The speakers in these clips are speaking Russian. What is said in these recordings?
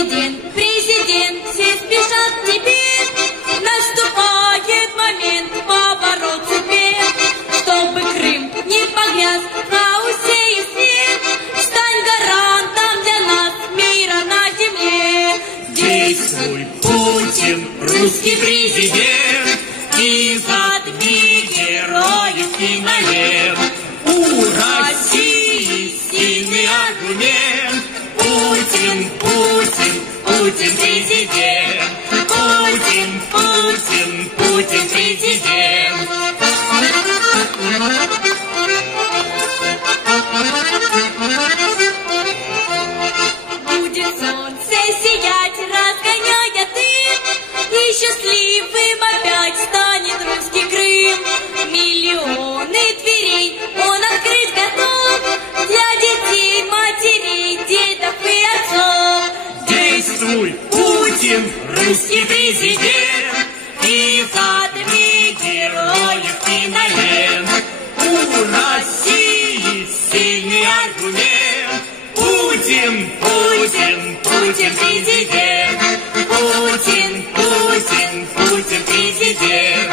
президент, президент, все спешат к тебе. Наступает момент побороть судьбе, чтобы Крым не погряз в хаосе и свет. Стань гарантом для нас мира на земле. Действуй, Путин, русский президент, и задми героев кинолент. У России сильный аргумент. Путин, Путин, Путин президент. Путин, Путин, Путин президент. Будет солнце сиять, разгоняя дым, и счастливым опять станет русский Крым. Миллионы дверей он открыть готов для детей, матерей, дедов и отцов. Действуй, Путин, русский президент, и задми героев кинолент. У России сильный аргумент. Путин, Путин, Путин президент. Путин, Путин, Путин президент.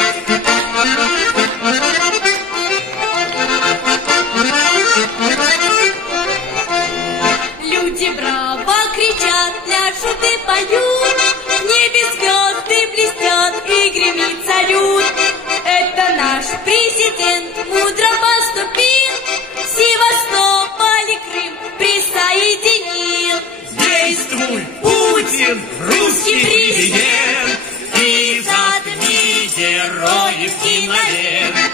Люди браво кричат, пляшут и поют, в небе звезды блестят и гремит салют. Это наш президент мудро поступил, Севастополь и Крым присоединил. Действуй, Путин, русский президент, и задми героев кинолент.